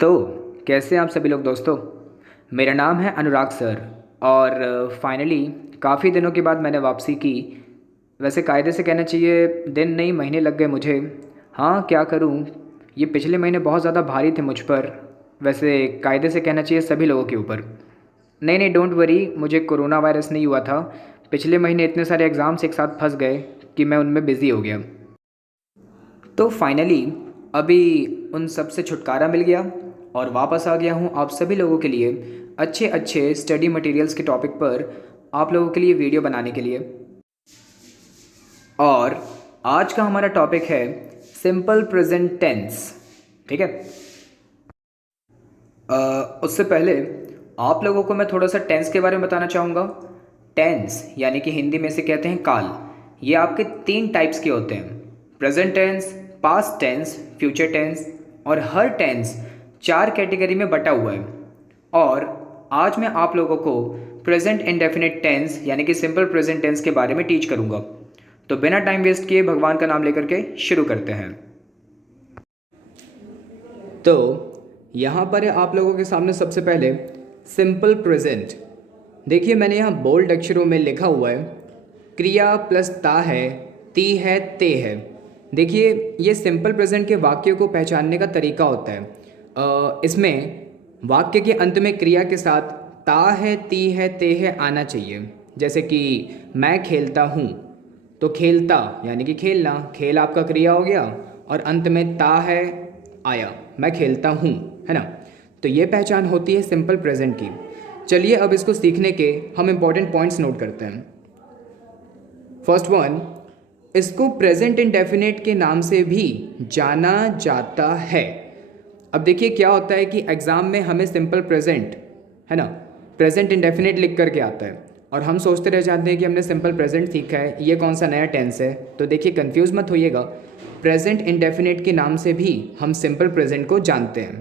तो कैसे हैं आप सभी लोग दोस्तों। मेरा नाम है अनुराग सर और फाइनली काफ़ी दिनों के बाद मैंने वापसी की। वैसे कायदे से कहना चाहिए दिन नहीं महीने लग गए मुझे। हाँ क्या करूँ, ये पिछले महीने बहुत ज़्यादा भारी थे मुझ पर। वैसे कायदे से कहना चाहिए सभी लोगों के ऊपर। नहीं नहीं डोंट वरी, मुझे कोरोना वायरस नहीं हुआ था। पिछले महीने इतने सारे एग्ज़ाम्स एक साथ फंस गए कि मैं उनमें बिज़ी हो गया। तो फाइनली अभी उन सब से छुटकारा मिल गया और वापस आ गया हूँ आप सभी लोगों के लिए अच्छे अच्छे स्टडी मटेरियल्स के टॉपिक पर आप लोगों के लिए वीडियो बनाने के लिए। और आज का हमारा टॉपिक है सिंपल प्रेजेंट टेंस। ठीक है। उससे पहले आप लोगों को मैं थोड़ा सा टेंस के बारे में बताना चाहूँगा। टेंस यानी कि हिंदी में से कहते हैं काल। ये आपके तीन टाइप्स के होते हैं, present tense, past tense, future tense. और हर टेंस चार कैटेगरी में बटा हुआ है। और आज मैं आप लोगों को प्रेजेंट इंडेफिनिट टेंस यानी कि सिंपल प्रेजेंट टेंस के बारे में टीच करूँगा। तो बिना टाइम वेस्ट किए भगवान का नाम लेकर के शुरू करते हैं। तो यहाँ पर है आप लोगों के सामने सबसे पहले सिंपल प्रेजेंट। देखिए मैंने यहाँ बोल्ड अक्षरों में लिखा हुआ है क्रिया प्लस ता है, ती है, ते है। देखिए ये सिंपल प्रेजेंट के वाक्य को पहचानने का तरीका होता है। इसमें वाक्य के अंत में क्रिया के साथ ता है, ती है, ते है आना चाहिए। जैसे कि मैं खेलता हूँ, तो खेलता यानी कि खेलना, खेल आपका क्रिया हो गया और अंत में ता है आया, मैं खेलता हूँ, है ना। तो ये पहचान होती है सिंपल प्रेजेंट की। चलिए अब इसको सीखने के हम इंपॉर्टेंट पॉइंट्स नोट करते हैं। फर्स्ट वन, इसको प्रेजेंट इंडेफिनिट के नाम से भी जाना जाता है। अब देखिए क्या होता है कि एग्ज़ाम में हमें सिंपल प्रेजेंट, है ना, प्रेजेंट इंडेफिनिट लिख करके आता है और हम सोचते रह जाते हैं कि हमने सिंपल प्रेजेंट सीखा है, ये कौन सा नया टेंस है। तो देखिए कंफ्यूज मत होइएगा, प्रेजेंट इंडेफिनिट के नाम से भी हम सिंपल प्रेजेंट को जानते हैं,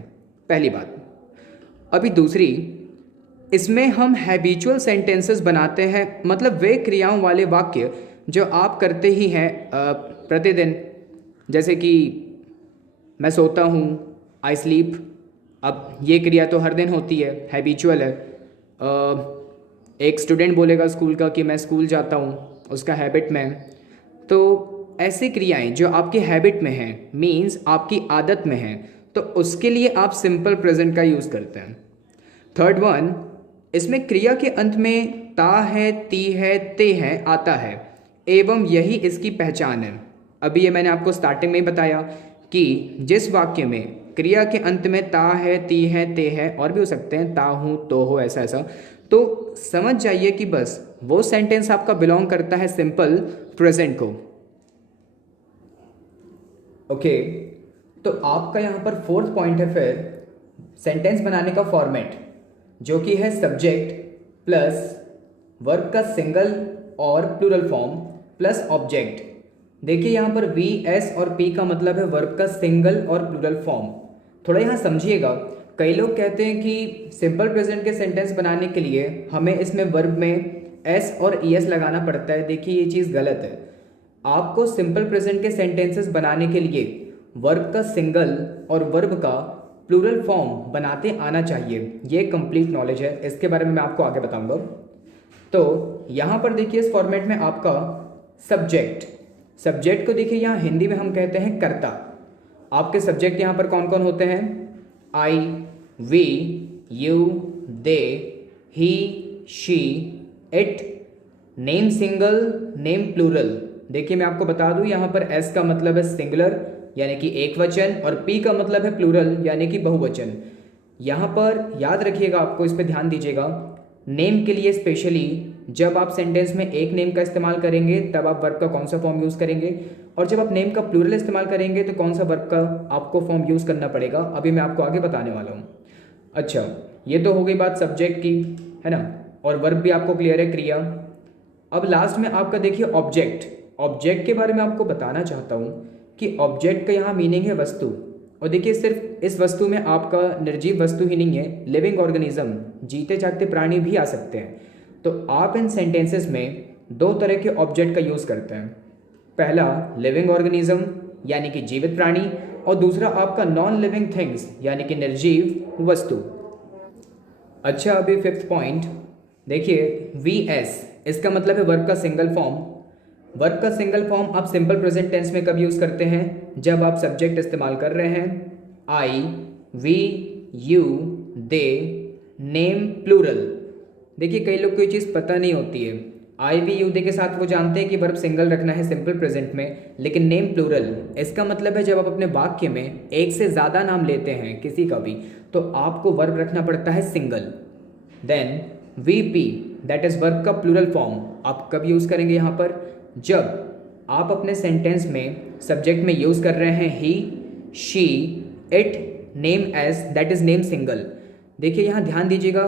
पहली बात। अभी दूसरी, इसमें हम हैबिचुअल सेंटेंसेस बनाते हैं, मतलब वे क्रियाओं वाले वाक्य जो आप करते ही हैं प्रतिदिन। जैसे कि मैं सोता हूँ, आई स्लीप। अब ये क्रिया तो हर दिन होती है, हैबिचुअल है। एक स्टूडेंट बोलेगा स्कूल का कि मैं स्कूल जाता हूँ, उसका हैबिट में है। तो ऐसी क्रियाएं जो आपकी हैबिट में हैं, मीन्स आपकी आदत में हैं, तो उसके लिए आप सिंपल प्रेजेंट का यूज़ करते हैं। थर्ड वन, इसमें क्रिया के अंत में ता है, ती है, ते है आता है एवं यही इसकी पहचान है। अभी ये मैंने आपको स्टार्टिंग में ही बताया कि जिस वाक्य में क्रिया के अंत में ता है, ती है, ते है, और भी हो सकते हैं ता हूँ, तो हो, ऐसा ऐसा, तो समझ जाइए कि बस वो सेंटेंस आपका बिलोंग करता है सिंपल प्रेजेंट को। ओके तो आपका यहाँ पर फोर्थ पॉइंट है फिर सेंटेंस बनाने का फॉर्मेट, जो कि है सब्जेक्ट प्लस वर्ब का सिंगल और प्लूरल फॉर्म प्लस ऑब्जेक्ट। देखिए यहाँ पर वी, एस और पी का मतलब है वर्ब का सिंगल और प्लूरल फॉर्म। थोड़ा यहाँ समझिएगा, कई लोग कहते हैं कि सिंपल प्रेजेंट के सेंटेंस बनाने के लिए हमें इसमें वर्ब में एस और ई एस लगाना पड़ता है। देखिए ये चीज़ गलत है। आपको सिंपल प्रेजेंट के सेंटेंसेस बनाने के लिए वर्ब का सिंगल और वर्ब का प्लूरल फॉर्म बनाते आना चाहिए। ये कंप्लीट नॉलेज है, इसके बारे में मैं आपको आगे बताऊंगा। तो यहाँ पर देखिए इस फॉर्मेट में आपका सब्जेक्ट को देखिए यहाँ हिंदी में हम कहते हैं कर्ता। आपके सब्जेक्ट यहाँ पर कौन कौन होते हैं? I, we, you, they, he, she, it, name singular, name plural. देखिए मैं आपको बता दूं यहाँ पर एस का मतलब है सिंगुलर यानी कि एक वचन और पी का मतलब है प्लूरल यानी कि बहुवचन। यहाँ पर याद रखिएगा, आपको इस पर ध्यान दीजिएगा। नेम के लिए स्पेशली जब आप सेंटेंस में एक नेम का इस्तेमाल करेंगे तब आप वर्ब का कौन सा फॉर्म यूज़ करेंगे, और जब आप नेम का प्लूरल इस्तेमाल करेंगे तो कौन सा वर्ब का आपको फॉर्म यूज़ करना पड़ेगा, अभी मैं आपको आगे बताने वाला हूँ। अच्छा, ये तो हो गई बात सब्जेक्ट की, है ना, और वर्ब भी आपको क्लियर है, क्रिया। अब लास्ट में आपका देखिए ऑब्जेक्ट के बारे में आपको बताना चाहता हूँ कि ऑब्जेक्ट का यहाँ मीनिंग है वस्तु। और देखिए सिर्फ इस वस्तु में आपका निर्जीव वस्तु ही नहीं है, लिविंग ऑर्गेनिज्म, जीते जागते प्राणी भी आ सकते हैं। तो आप इन सेंटेंसेस में दो तरह के ऑब्जेक्ट का यूज़ करते हैं। पहला लिविंग ऑर्गेनिज्म यानी कि जीवित प्राणी, और दूसरा आपका नॉन लिविंग थिंग्स यानी कि निर्जीव वस्तु। अच्छा, अभी फिफ्थ पॉइंट देखिए, वी एस इसका मतलब है वर्ब का सिंगल फॉर्म। वर्ब का सिंगल फॉर्म आप सिंपल प्रेजेंट टेंस में कब यूज़ करते हैं? जब आप सब्जेक्ट इस्तेमाल कर रहे हैं I, we, you, they, name plural. देखिए कई लोग को ये चीज़ पता नहीं होती है, आई, वी, यू, दे के साथ वो जानते हैं कि वर्ब सिंगल रखना है सिंपल प्रेजेंट में, लेकिन नेम प्लूरल इसका मतलब है जब आप अपने वाक्य में एक से ज़्यादा नाम लेते हैं किसी का भी तो आपको वर्ब रखना पड़ता है single. Then V P that is verb का प्लूरल फॉर्म आप कब यूज़ करेंगे यहाँ पर? जब आप अपने सेंटेंस में सब्जेक्ट में यूज़ कर रहे हैं he, she, it, name S that is name singular. देखिए यहाँ ध्यान दीजिएगा,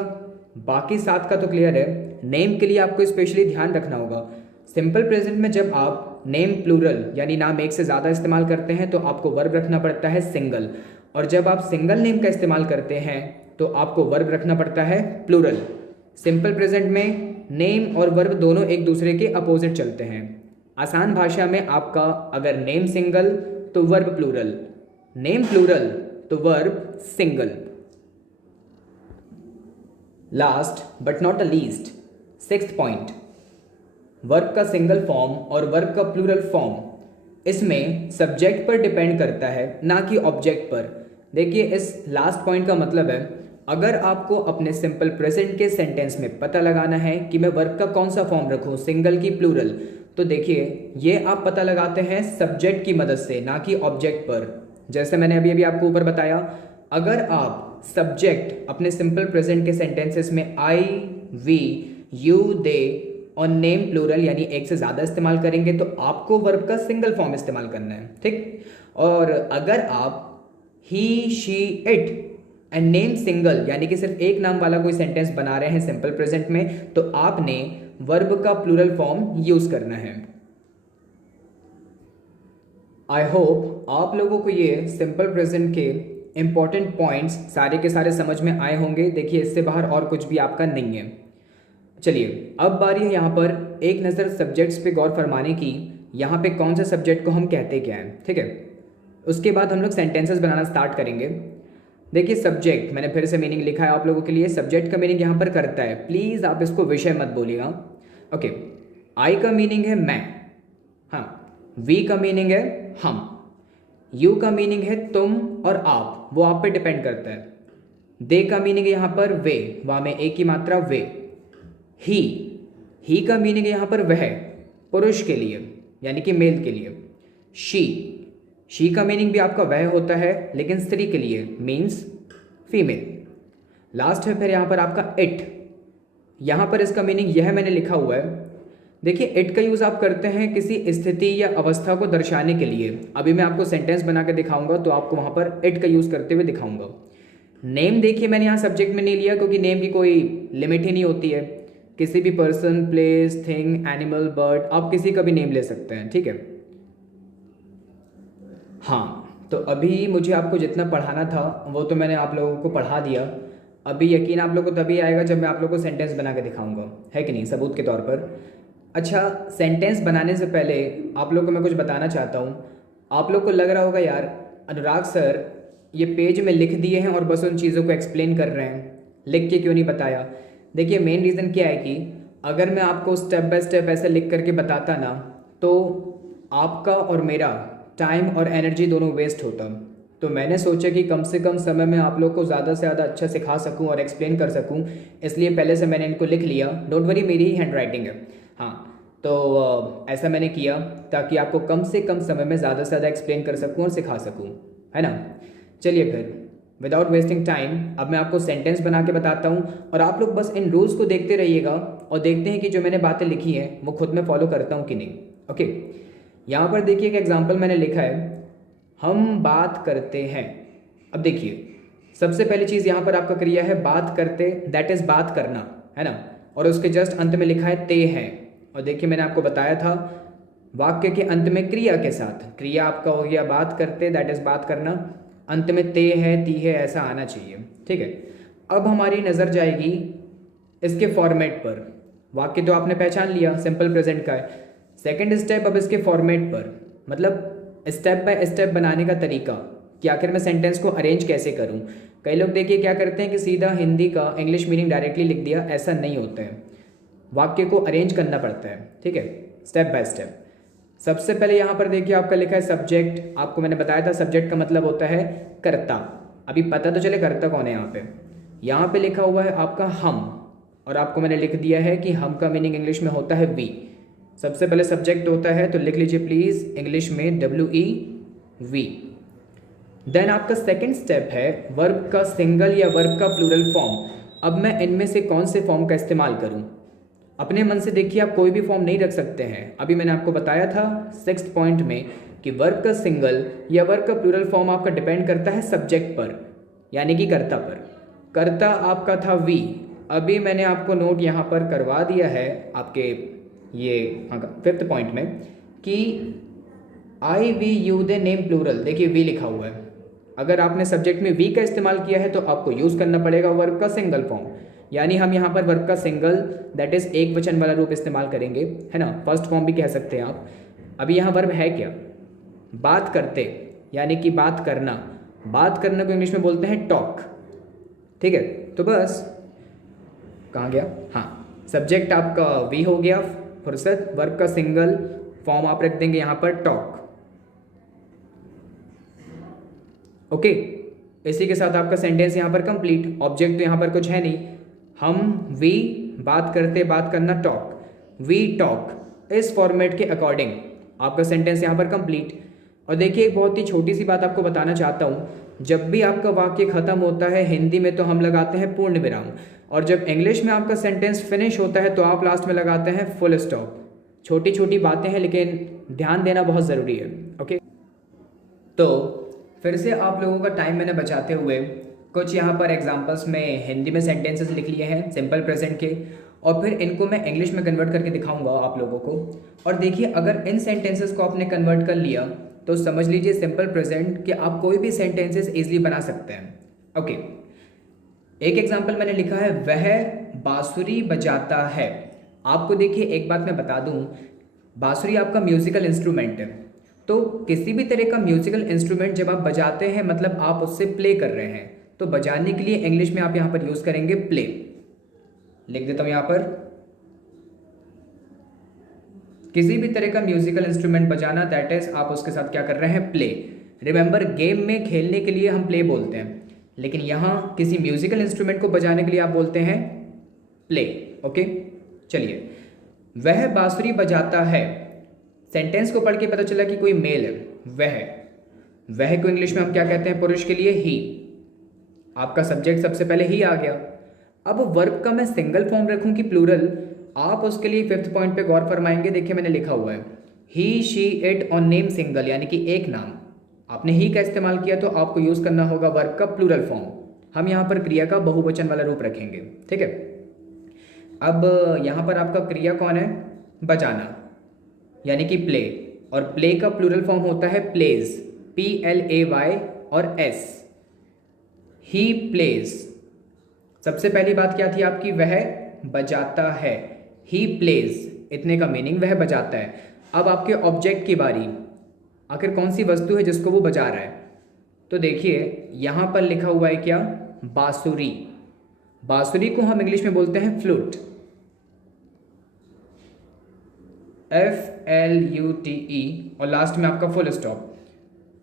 बाकी सात का तो क्लियर है, नेम के लिए आपको स्पेशली ध्यान रखना होगा। सिंपल प्रेजेंट में जब आप नेम प्लूरल यानी नाम एक से ज़्यादा इस्तेमाल करते हैं तो आपको वर्ब रखना पड़ता है सिंगल, और जब आप सिंगल नेम का इस्तेमाल करते हैं तो आपको वर्ब रखना पड़ता है प्लूरल। सिंपल प्रेजेंट में नेम और वर्ब दोनों एक दूसरे के अपोजिट चलते हैं। आसान भाषा में आपका अगर नेम सिंगल तो वर्ब प्लूरल, नेम प्लूरल तो verb single. Last but not the least, sixth point, verb का सिंगल फॉर्म और वर्ब का प्लूरल फॉर्म इसमें सब्जेक्ट पर डिपेंड करता है ना कि ऑब्जेक्ट पर। देखिए इस लास्ट पॉइंट का मतलब है अगर आपको अपने सिंपल प्रेजेंट के सेंटेंस में पता लगाना है कि मैं वर्ब का कौन सा फॉर्म रखूं, सिंगल की प्लूरल, तो देखिए ये आप पता लगाते हैं सब्जेक्ट की मदद से ना कि ऑब्जेक्ट पर। जैसे मैंने अभी अभी आपको ऊपर बताया, अगर आप सब्जेक्ट अपने सिंपल प्रेजेंट के सेंटेंसेस में आई, वी, यू, दे और नेम प्लूरल यानी एक से ज़्यादा इस्तेमाल करेंगे तो आपको वर्ब का सिंगल फॉर्म इस्तेमाल करना है, ठीक। और अगर आप he, she, it and name singular यानी कि सिर्फ एक नाम वाला कोई सेंटेंस बना रहे हैं सिंपल प्रेजेंट में तो आपने वर्ब का प्लूरल फॉर्म यूज करना है। आई होप आप लोगों को ये सिंपल प्रेजेंट के इंपॉर्टेंट पॉइंट्स सारे के सारे समझ में आए होंगे। देखिए इससे बाहर और कुछ भी आपका नहीं है। चलिए अब बारी है यहाँ पर एक नज़र सब्जेक्ट्स पे गौर फरमाने की, यहाँ पे कौन से सब्जेक्ट को हम कहते क्या हैं, ठीक है। उसके बाद हम लोग सेंटेंसेस बनाना स्टार्ट करेंगे। देखिए सब्जेक्ट, मैंने फिर से मीनिंग लिखा है आप लोगों के लिए। सब्जेक्ट का मीनिंग यहाँ पर करता है, प्लीज़ आप इसको विषय मत बोलिएगा, ओके। आई का मीनिंग है मैं, हाँ। वी का मीनिंग है हम। यू का मीनिंग है तुम और आप, वो आप पे डिपेंड करता है। दे का मीनिंग है यहाँ पर वे, वहाँ में एक की मात्रा वे। ही का मीनिंग है यहाँ पर वह, पुरुष के लिए यानी कि मेल के लिए। शी का मीनिंग भी आपका वह होता है लेकिन स्त्री के लिए, मीन्स फीमेल। लास्ट है फिर यहाँ पर आपका इट। यहाँ पर इसका मीनिंग यह मैंने लिखा हुआ है। देखिए इट का यूज़ आप करते हैं किसी स्थिति या अवस्था को दर्शाने के लिए। अभी मैं आपको सेंटेंस बना के दिखाऊंगा तो आपको वहाँ पर इट का यूज़ करते हुए दिखाऊंगा। नेम देखिए मैंने यहाँ सब्जेक्ट में नहीं लिया क्योंकि नेम की कोई लिमिट ही नहीं होती है। किसी भी person, place, thing, animal, bird, आप किसी का भी नेम ले सकते हैं, ठीक है। हाँ, तो अभी मुझे आपको जितना पढ़ाना था वो तो मैंने आप लोगों को पढ़ा दिया। अभी यकीन आप लोगों को तभी आएगा जब मैं आप लोगों को सेंटेंस बना के दिखाऊंगा, है कि नहीं, सबूत के तौर पर। अच्छा, सेंटेंस बनाने से पहले आप लोगों को मैं कुछ बताना चाहता हूँ। आप लोग को लग रहा होगा यार अनुराग सर ये पेज में लिख दिए हैं और बस उन चीज़ों को एक्सप्लेन कर रहे हैं, लिख के क्यों नहीं बताया। देखिए मेन रीज़न क्या है कि अगर मैं आपको स्टेप बाय स्टेप ऐसे लिख करके बताता ना तो आपका और मेरा टाइम और एनर्जी दोनों वेस्ट होता। तो मैंने सोचा कि कम से कम समय में आप लोग को ज़्यादा से ज़्यादा अच्छा सिखा सकूं और एक्सप्लेन कर सकूं, इसलिए पहले से मैंने इनको लिख लिया। डोंट वरी, मेरी ही हैंड राइटिंग है। हाँ, तो ऐसा मैंने किया ताकि आपको कम से कम समय में ज़्यादा से ज़्यादा एक्सप्लेन कर सकूँ और सिखा सकूँ, है ना। चलिए फिर विदाउट वेस्टिंग टाइम अब मैं आपको सेंटेंस बना के बताता हूँ और आप लोग बस इन रूल्स को देखते रहिएगा और देखते हैं कि जो मैंने बातें लिखी हैं वो खुद में फॉलो करता हूँ कि नहीं, ओके। यहाँ पर देखिए एक एग्जाम्पल मैंने लिखा है, हम बात करते हैं। अब देखिए सबसे पहली चीज़ यहाँ पर आपका क्रिया है बात करते, दैट इज़ बात करना, है ना। और उसके जस्ट अंत में लिखा है ते हैं। और देखिए मैंने आपको बताया था वाक्य के अंत में क्रिया के साथ, क्रिया आपका हो गया बात करते, दैट इज़ बात करना, अंत में ते है, ती है, ऐसा आना चाहिए, ठीक है। अब हमारी नज़र जाएगी इसके फॉर्मेट पर। वाक्य तो आपने पहचान लिया सिंपल प्रेजेंट का है। सेकंड स्टेप अब इसके फॉर्मेट पर, मतलब स्टेप बाय स्टेप बनाने का तरीका। कि आखिर मैं सेंटेंस को अरेंज कैसे करूँ। कई लोग देखिए क्या करते हैं कि सीधा हिंदी का इंग्लिश मीनिंग डायरेक्टली लिख दिया, ऐसा नहीं होता है, वाक्य को अरेंज करना पड़ता है, ठीक है, स्टेप बाय स्टेप। सबसे पहले यहाँ पर देखिए आपका लिखा है सब्जेक्ट, आपको मैंने बताया था सब्जेक्ट का मतलब होता है कर्ता। अभी पता तो चले कर्ता कौन है यहाँ पे लिखा हुआ है आपका हम, और आपको मैंने लिख दिया है कि हम का मीनिंग इंग्लिश में होता है वी। सबसे पहले सब्जेक्ट होता है तो लिख लीजिए प्लीज़ इंग्लिश में WEV। देन आपका सेकंड स्टेप है वर्ब का सिंगल या वर्ब का प्लूरल फॉर्म। अब मैं इनमें से कौन से फॉर्म का इस्तेमाल करूं? अपने मन से देखिए, आप कोई भी फॉर्म नहीं रख सकते हैं। अभी मैंने आपको बताया था 6th पॉइंट में कि वर्ब का सिंगल या वर्ब का प्लूरल फॉर्म आपका डिपेंड करता है सब्जेक्ट पर, यानी कि कर्ता पर। कर्ता आपका था वी। अभी मैंने आपको नोट यहाँ पर करवा दिया है आपके ये 5th पॉइंट में कि I we you they name plural. देखिए वी लिखा हुआ है, अगर आपने सब्जेक्ट में वी का इस्तेमाल किया है तो आपको यूज़ करना पड़ेगा वर्ब का सिंगल फॉर्म, यानी हम यहाँ पर वर्ब का सिंगल दैट इज़ एक वचन वाला रूप इस्तेमाल करेंगे, है ना, फर्स्ट फॉर्म भी कह सकते हैं आप। अभी यहाँ वर्ब है क्या? बात करते, यानी कि बात करना। बात करने को इंग्लिश में बोलते हैं टॉक, ठीक है। तो बस कहाँ गया, हाँ, सब्जेक्ट आपका वी हो गया, फुर्सत। वर्ब का सिंगल फॉर्म आप रख देंगे यहाँ पर टॉक, ओके। इसी के साथ आपका सेंटेंस यहाँ पर कंप्लीट। ऑब्जेक्ट तो यहाँ पर कुछ है नहीं, हम वी बात करते, बात करना टॉक, वी टॉक, इस फॉर्मेट के अकॉर्डिंग आपका सेंटेंस यहाँ पर कंप्लीट। और देखिए एक बहुत ही छोटी सी बात आपको बताना चाहता हूँ, जब भी आपका वाक्य खत्म होता है हिंदी में तो हम लगाते हैं पूर्ण विराम, और जब इंग्लिश में आपका सेंटेंस फिनिश होता है तो आप लास्ट में लगाते हैं फुल स्टॉप। छोटी छोटी बातें हैं लेकिन ध्यान देना बहुत ज़रूरी है, ओके। तो फिर से आप लोगों का टाइम मैंने बचाते हुए कुछ यहाँ पर एग्जांपल्स में हिंदी में सेंटेंसेस लिख लिए हैं सिंपल प्रेजेंट के, और फिर इनको मैं इंग्लिश में कन्वर्ट करके दिखाऊंगा आप लोगों को। और देखिए अगर इन सेंटेंसेस को आपने कन्वर्ट कर लिया तो समझ लीजिए सिंपल प्रेजेंट कि आप कोई भी सेंटेंसेस इजीली बना सकते हैं, ओके। एक एग्जाम्पल मैंने लिखा है वह बांसुरी बजाता है। आपको देखिए एक बात मैं बता दूं, बांसुरी आपका म्यूजिकल इंस्ट्रूमेंट है, तो किसी भी तरह का म्यूजिकल इंस्ट्रूमेंट जब आप बजाते हैं मतलब आप उससे प्ले कर रहे हैं, तो बजाने के लिए इंग्लिश में आप यहाँ पर यूज करेंगे प्ले। लिख देता हूँ यहाँ पर, किसी भी तरह का म्यूजिकल इंस्ट्रूमेंट बजाना दैट इज आप उसके साथ क्या कर रहे हैं, प्ले। रिमेंबर गेम में खेलने के लिए हम प्ले बोलते हैं, लेकिन यहाँ किसी म्यूजिकल इंस्ट्रूमेंट को बजाने के लिए आप बोलते हैं प्ले, ओके। चलिए, वह बांसुरी बजाता है, सेंटेंस को पढ़ के पता चला कि कोई मेल है, वह को इंग्लिश में हम क्या कहते हैं, पुरुष के लिए ही। आपका सब्जेक्ट सबसे पहले ही आ गया। अब वर्ब का मैं सिंगल फॉर्म रखूं कि प्लूरल, आप उसके लिए 5th पॉइंट पे गौर फरमाएंगे। देखिए मैंने लिखा हुआ है ही शी इट और नेम सिंगल, यानी कि एक नाम। आपने ही का इस्तेमाल किया तो आपको यूज करना होगा वर्ब का प्लूरल फॉर्म। हम यहाँ पर क्रिया का बहुवचन वाला रूप रखेंगे, ठीक है। अब यहाँ पर आपका क्रिया कौन है, बजाना, यानी कि प्ले, और प्ले का प्लूरल फॉर्म होता है प्लेज, PLAY और S, ही प्लेज। सबसे पहली बात क्या थी आपकी, वह बजाता है, ही प्लेज, इतने का मीनिंग वह बजाता है। अब आपके ऑब्जेक्ट की बारी, आखिर कौन सी वस्तु है जिसको वो बजा रहा है, तो देखिए यहाँ पर लिखा हुआ है क्या, बांसुरी। बांसुरी को हम इंग्लिश में बोलते हैं फ्लूट, FLUTE, और लास्ट में आपका फुल स्टॉप।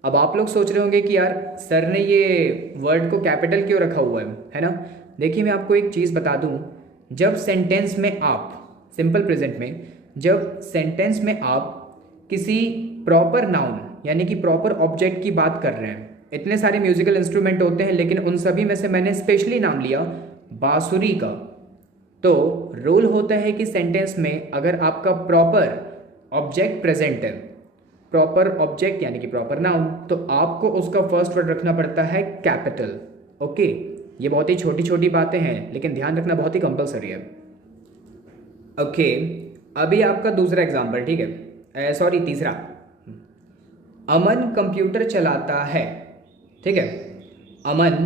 अब आप लोग सोच रहे होंगे कि यार सर ने ये वर्ड को कैपिटल क्यों रखा हुआ है ना। देखिए मैं आपको एक चीज़ बता दूं, जब सेंटेंस में आप सिंपल प्रेजेंट में, जब सेंटेंस में आप किसी प्रॉपर नाउन यानी कि प्रॉपर ऑब्जेक्ट की बात कर रहे हैं, इतने सारे म्यूजिकल इंस्ट्रूमेंट होते हैं लेकिन उन सभी में से मैंने स्पेशली नाम लिया बांसुरी का, तो रूल होता है कि सेंटेंस में अगर आपका प्रॉपर ऑब्जेक्ट प्रेजेंट है, प्रॉपर ऑब्जेक्ट यानी कि प्रॉपर नाउन, तो आपको उसका फर्स्ट वर्ड रखना पड़ता है कैपिटल, ओके। ये बहुत ही छोटी छोटी बातें हैं लेकिन ध्यान रखना बहुत ही कंपलसरी है, ओके। अभी आपका दूसरा एग्जाम्पल, ठीक है, सॉरी तीसरा। अमन कंप्यूटर चलाता है, ठीक है, अमन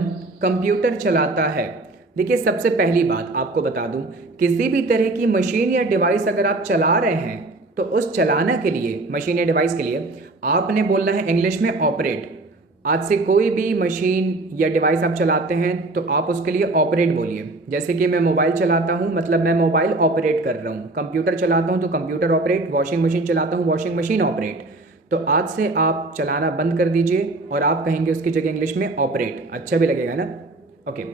कंप्यूटर चलाता है। देखिए सबसे पहली बात आपको बता दूं, किसी भी तरह की मशीन या डिवाइस अगर आप चला रहे हैं तो उस चलाना के लिए, मशीन या डिवाइस के लिए आपने बोलना है इंग्लिश में ऑपरेट। आज से कोई भी मशीन या डिवाइस आप चलाते हैं तो आप उसके लिए ऑपरेट बोलिए। जैसे कि मैं मोबाइल चलाता हूँ, मतलब मैं मोबाइल ऑपरेट कर रहा हूँ। कंप्यूटर चलाता हूँ तो कंप्यूटर ऑपरेट, वॉशिंग मशीन चलाता हूँ वॉशिंग मशीन ऑपरेट। तो आज से आप चलाना बंद कर दीजिए और आप कहेंगे उसकी जगह इंग्लिश में ऑपरेट। अच्छा भी लगेगा ना। ओके,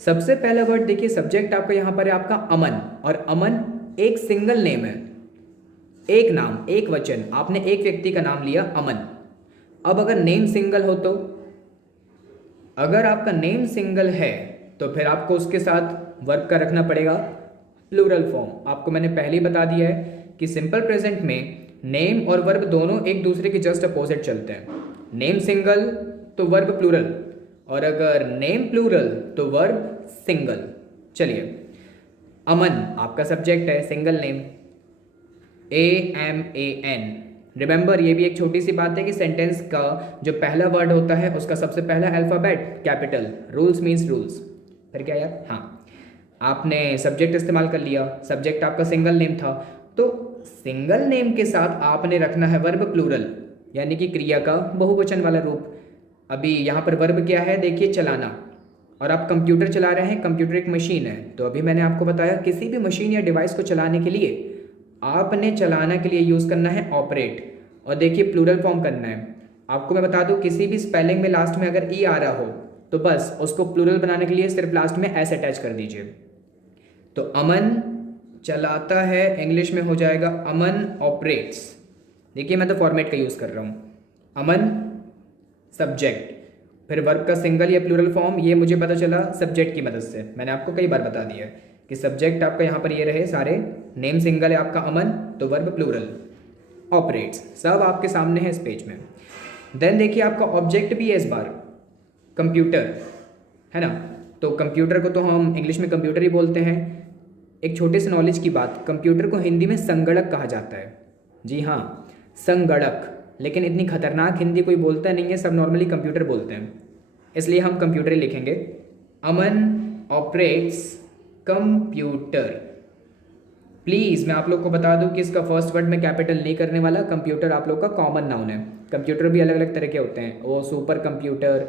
सबसे पहला वर्ड देखिए, सब्जेक्ट आपका यहाँ पर है आपका अमन, और अमन एक सिंगल नेम है, एक नाम, एक वचन, आपने एक व्यक्ति का नाम लिया अमन। अब अगर नेम सिंगल हो तो, अगर आपका नेम सिंगल है तो फिर आपको उसके साथ वर्ब का रखना पड़ेगा प्लूरल फॉर्म। आपको मैंने पहले ही बता दिया है कि सिंपल प्रेजेंट में नेम और वर्ब दोनों एक दूसरे के जस्ट अपोजिट चलते हैं। नेम सिंगल तो वर्ब प्लूरल, और अगर नेम प्लूरल तो वर्ब सिंगल। चलिए, अमन आपका सब्जेक्ट है, सिंगल नेम, AMAN। रिमेंबर, ये भी एक छोटी सी बात है कि सेंटेंस का जो पहला वर्ड होता है उसका सबसे पहला alphabet capital. Rules means rules. फिर क्या यार, हाँ, आपने सब्जेक्ट इस्तेमाल कर लिया, सब्जेक्ट आपका सिंगल नेम था, तो सिंगल नेम के साथ आपने रखना है वर्ब प्लूरल, यानी कि क्रिया का बहुवचन वाला रूप। अभी यहाँ पर वर्ब क्या है, देखिए चलाना, और आप कंप्यूटर चला रहे हैं, कंप्यूटर एक मशीन है। तो अभी मैंने आपको बताया किसी भी मशीन या डिवाइस को चलाने के लिए आपने चलाना के लिए यूज़ करना है ऑपरेट, और देखिए प्लूरल फॉर्म करना है। आपको मैं बता दूं, किसी भी स्पेलिंग में लास्ट में अगर ई आ रहा हो तो बस उसको प्लूरल बनाने के लिए सिर्फ लास्ट में एस अटैच कर दीजिए। तो अमन चलाता है, इंग्लिश में हो जाएगा अमन ऑपरेट्स। देखिए मैं तो फॉर्मेट का यूज़ कर रहा हूँ। अमन सब्जेक्ट, फिर वर्ब का सिंगल या प्लूरल फॉर्म, ये मुझे पता चला सब्जेक्ट की मदद से। मैंने आपको कई बार बता दिया कि सब्जेक्ट आपका यहाँ पर ये रहे सारे, नेम सिंगल है आपका अमन, तो वर्ब प्लूरल, ऑपरेट्स, सब आपके सामने है इस पेज में। देन देखिए आपका ऑब्जेक्ट भी है इस बार, कंप्यूटर है ना। तो कंप्यूटर को तो हम इंग्लिश में कंप्यूटर ही बोलते हैं। एक छोटे से नॉलेज की बात, कंप्यूटर को हिंदी में संगणक कहा जाता है। जी हाँ, संगणक, लेकिन इतनी खतरनाक हिंदी कोई बोलता नहीं है, सब नॉर्मली कंप्यूटर बोलते हैं, इसलिए हम कंप्यूटर ही लिखेंगे। अमन ऑपरेट्स कंप्यूटर। प्लीज़ मैं आप लोग को बता दूं कि इसका फर्स्ट वर्ड में कैपिटल नहीं करने वाला। कंप्यूटर आप लोग का कॉमन नाउन है। कंप्यूटर भी अलग अलग तरह के होते हैं, वो super computer,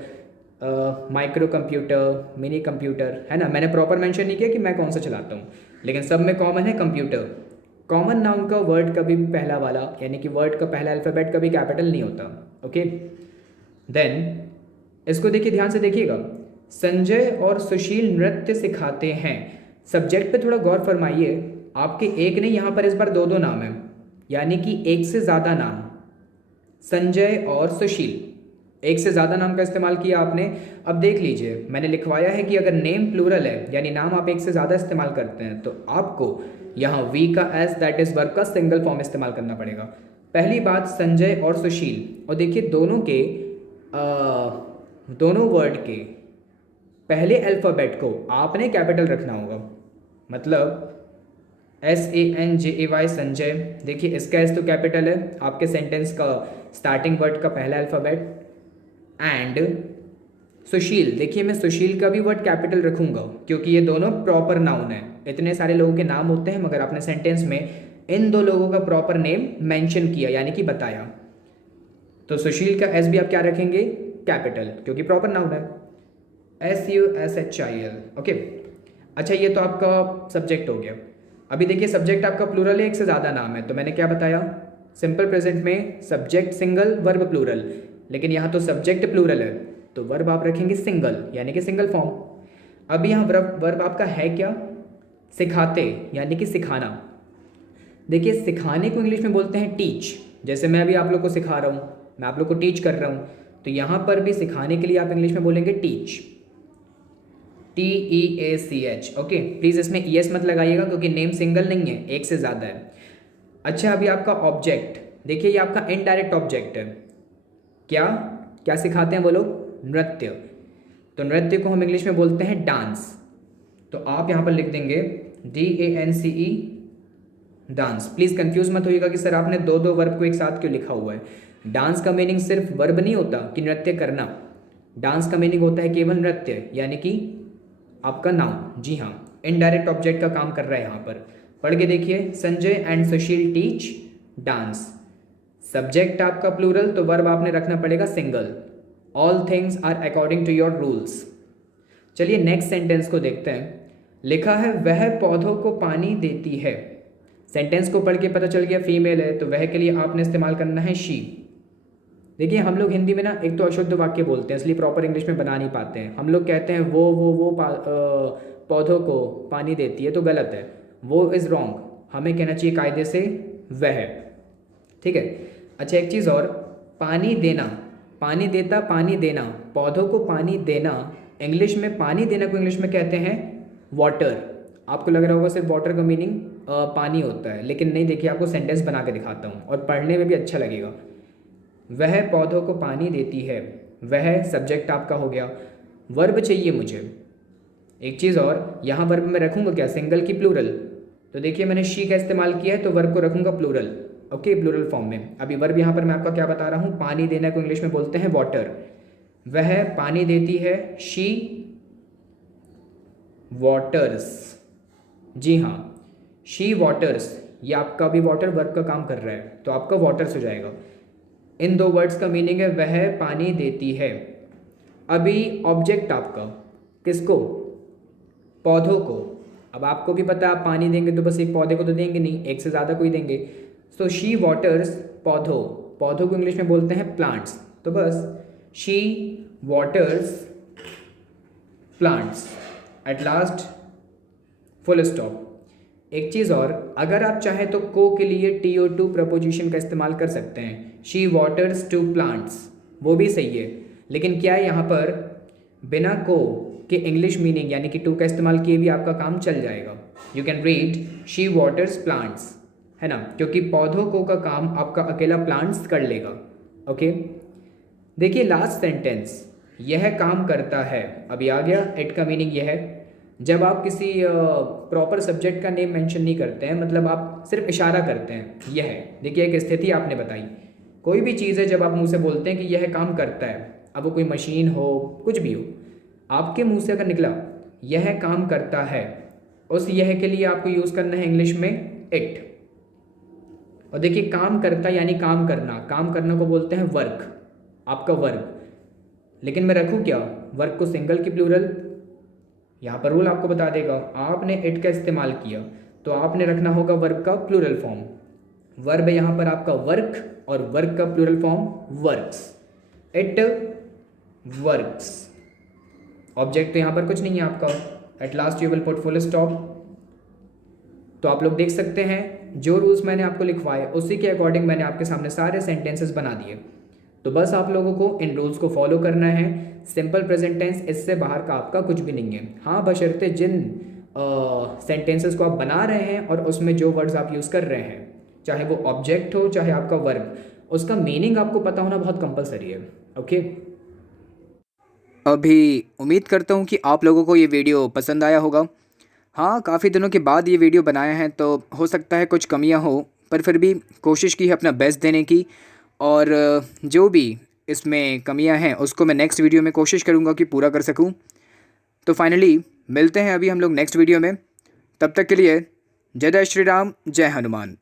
micro computer, mini computer, है ना। मैंने प्रॉपर मेंशन नहीं किया कि मैं कौन सा चलाता हूँ, लेकिन सब में कॉमन है कंप्यूटर। कॉमन नाउन का वर्ड कभी भी पहला वाला, यानी कि वर्ड का पहला अल्फ़ाबेट कभी कैपिटल नहीं होता। ओके, देन इसको देखिए, ध्यान से देखिएगा। संजय और सुशील नृत्य सिखाते हैं। सब्जेक्ट पे थोड़ा गौर फरमाइए, आपके एक नहीं, यहाँ पर इस बार दो दो नाम है, यानी कि एक से ज़्यादा नाम। संजय और सुशील, एक से ज़्यादा नाम का इस्तेमाल किया आपने। अब देख लीजिए, मैंने लिखवाया है कि अगर नेम प्लूरल है, यानी नाम आप एक से ज़्यादा इस्तेमाल करते हैं, तो आपको यहाँ वी का एस, दैट इज़ वर्ब का सिंगल फॉर्म इस्तेमाल करना पड़ेगा। पहली बात, संजय और सुशील, और देखिए दोनों के दोनों वर्ड के पहले अल्फ़ाबेट को आपने कैपिटल रखना होगा। मतलब SANJAY संजय, देखिए इसका एस तो कैपिटल है, आपके सेंटेंस का स्टार्टिंग वर्ड का पहला अल्फ़ाबेट। एंड सुशील, देखिए मैं सुशील का भी वर्ड कैपिटल रखूंगा क्योंकि ये दोनों प्रॉपर नाउन है। इतने सारे लोगों के नाम होते हैं, मगर आपने सेंटेंस में इन दो लोगों का प्रॉपर नेम मेंशन किया, यानी कि बताया। तो सुशील का एस भी आप क्या रखेंगे, कैपिटल, क्योंकि प्रॉपर नाउन है, SUSHIL। ओके, अच्छा ये तो आपका सब्जेक्ट हो गया। अभी देखिए सब्जेक्ट आपका प्लूरल है, एक से ज़्यादा नाम है, तो मैंने क्या बताया, सिंपल प्रेजेंट में सब्जेक्ट सिंगल, वर्ब प्लूरल, लेकिन यहाँ तो सब्जेक्ट प्लूरल है तो वर्ब आप रखेंगे सिंगल, यानी कि सिंगल फॉर्म। अब यहाँ वर्ब आपका है क्या, सिखाते, यानी कि सिखाना। देखिए सिखाने को इंग्लिश में बोलते हैं टीच, जैसे मैं अभी आप लोग को सिखा रहा हूँ, मैं आप लोग को टीच कर रहा हूँ, तो यहाँ पर भी सिखाने के लिए आप इंग्लिश में बोलेंगे टीच, TEACH। ओके, प्लीज़ इसमें ES मत लगाइएगा क्योंकि नेम सिंगल नहीं है, एक से ज़्यादा है। अच्छा, अभी आपका ऑब्जेक्ट, देखिए ये आपका इनडायरेक्ट ऑब्जेक्ट है। क्या क्या सिखाते हैं वो लोग, नृत्य, तो नृत्य को हम इंग्लिश में बोलते हैं डांस। तो आप यहाँ पर लिख देंगे DANCE, डांस। प्लीज़ कंफ्यूज मत होइएगा कि सर आपने दो दो वर्ब को एक साथ क्यों लिखा हुआ है। डांस का मीनिंग सिर्फ वर्ब नहीं होता कि नृत्य करना, डांस का मीनिंग होता है केवल नृत्य, यानी कि आपका नाउन। जी हाँ, इनडायरेक्ट ऑब्जेक्ट का काम कर रहा है यहाँ पर। पढ़ के देखिए, Sanjay and Sushil teach dance. Subject आपका प्लूरल, तो वर्ब आपने रखना पड़ेगा single. All things are according to your rules. चलिए नेक्स्ट सेंटेंस को देखते हैं। लिखा है वह पौधों को पानी देती है। सेंटेंस को पढ़ के पता चल गया फीमेल है, तो वह के लिए आपने इस्तेमाल करना है शी। देखिए हम लोग हिंदी में ना एक तो अशुद्ध वाक्य बोलते हैं, इसलिए प्रॉपर इंग्लिश में बना नहीं पाते हैं। हम लोग कहते हैं वो पौधों को पानी देती है, तो गलत है, वो इज़ रॉन्ग। हमें कहना चाहिए कायदे से वह। ठीक है। अच्छा एक चीज़ और, पानी देना, पानी देता, पानी देना, पौधों को पानी देना, इंग्लिश में पानी देना को इंग्लिश में कहते हैं वाटर। आपको लग रहा होगा सिर्फ वाटर का मीनिंग पानी होता है, लेकिन नहीं। देखिए आपको सेंटेंस बना के दिखाता हूँ और पढ़ने में भी अच्छा लगेगा। वह पौधों को पानी देती है, वह सब्जेक्ट आपका हो गया। वर्ब चाहिए मुझे। एक चीज़ और, यहाँ वर्ब में रखूँगा क्या, सिंगल की प्लूरल? तो देखिए मैंने शी का इस्तेमाल किया है, तो वर्ब को रखूँगा प्लूरल। ओके, प्लूरल फॉर्म में। अभी वर्ब यहाँ पर मैं आपका क्या बता रहा हूँ, पानी देना को इंग्लिश में बोलते हैं वाटर। वह पानी देती है, शी वाटर्स। जी हाँ, शी वाटर्स। ये आपका भी वाटर वर्ब का काम कर रहा है, तो आपका वाटर्स हो जाएगा। इन दो वर्ड्स का मीनिंग है वह पानी देती है। अभी ऑब्जेक्ट आपका किसको, पौधों को। अब आपको भी पता है आप पानी देंगे तो बस एक पौधे को तो देंगे नहीं, एक से ज़्यादा कोई देंगे। तो शी वाटर्स पौधों, पौधों को इंग्लिश में बोलते हैं प्लांट्स। तो बस she waters plants, at last full stop. एक चीज़ और, अगर आप चाहें तो को के लिए TO2 प्रपोजिशन का इस्तेमाल कर सकते हैं। शी वाटर्स टू प्लांट्स, वो भी सही है। लेकिन क्या है यहाँ पर, बिना को के इंग्लिश मीनिंग यानी कि टू का इस्तेमाल किए भी आपका काम चल जाएगा। You can read she waters plants, है ना, क्योंकि पौधों को का काम आपका अकेला प्लांट्स कर लेगा। ओके। देखिए लास्ट सेंटेंस, यह काम करता है। अभी आ गया, इट का मीनिंग यह है। जब आप किसी प्रॉपर सब्जेक्ट का नेम मेंशन नहीं करते हैं, मतलब आप सिर्फ इशारा करते हैं, यह देखिए एक स्थिति आपने बताई। कोई भी चीज़ है जब आप मुंह से बोलते हैं कि यह काम करता है, अब वो कोई मशीन हो कुछ भी हो, आपके मुंह से अगर निकला यह काम करता है, उस यह के लिए आपको यूज़ करना है इंग्लिश में इट। और देखिए काम करता यानी काम करना, काम करना को बोलते हैं वर्क, आपका वर्क। लेकिन मैं रखूँ क्या, वर्क को सिंगल की प्लूरल? यहाँ पर रूल आपको बता देगा। आपने इट का इस्तेमाल किया तो आपने रखना होगा वर्ब का प्लूरल फॉर्म। वर्ब है यहाँ पर आपका वर्क, और वर्क का plural form works. It works. Object तो यहाँ पर कुछ नहीं है आपका। At last you will put full stop. तो आप लोग देख सकते हैं जो रूल्स मैंने आपको लिखवाए उसी के अकॉर्डिंग मैंने आपके सामने सारे सेंटेंसेस बना दिए। तो बस आप लोगों को इन रूल्स को फॉलो करना है। सिंपल प्रेजेंट टेंस, इससे बाहर का आपका कुछ भी नहीं है। हाँ, बशर्ते जिन सेंटेंसेस को आप बना रहे हैं और उसमें जो वर्ड्स आप यूज़ कर रहे हैं, चाहे वो ऑब्जेक्ट हो चाहे आपका वर्ब, उसका मीनिंग आपको पता होना बहुत कंपलसरी है। ओके। अभी उम्मीद करता हूँ कि आप लोगों को ये वीडियो पसंद आया होगा। हाँ, काफ़ी दिनों के बाद ये वीडियो बनाया है, तो हो सकता है कुछ कमियाँ हो, पर फिर भी कोशिश की है अपना बेस्ट देने की। और जो भी इसमें कमियां हैं उसको मैं नेक्स्ट वीडियो में कोशिश करूंगा कि पूरा कर सकूं। तो फाइनली मिलते हैं अभी हम लोग नेक्स्ट वीडियो में। तब तक के लिए जय जय श्री राम, जय हनुमान।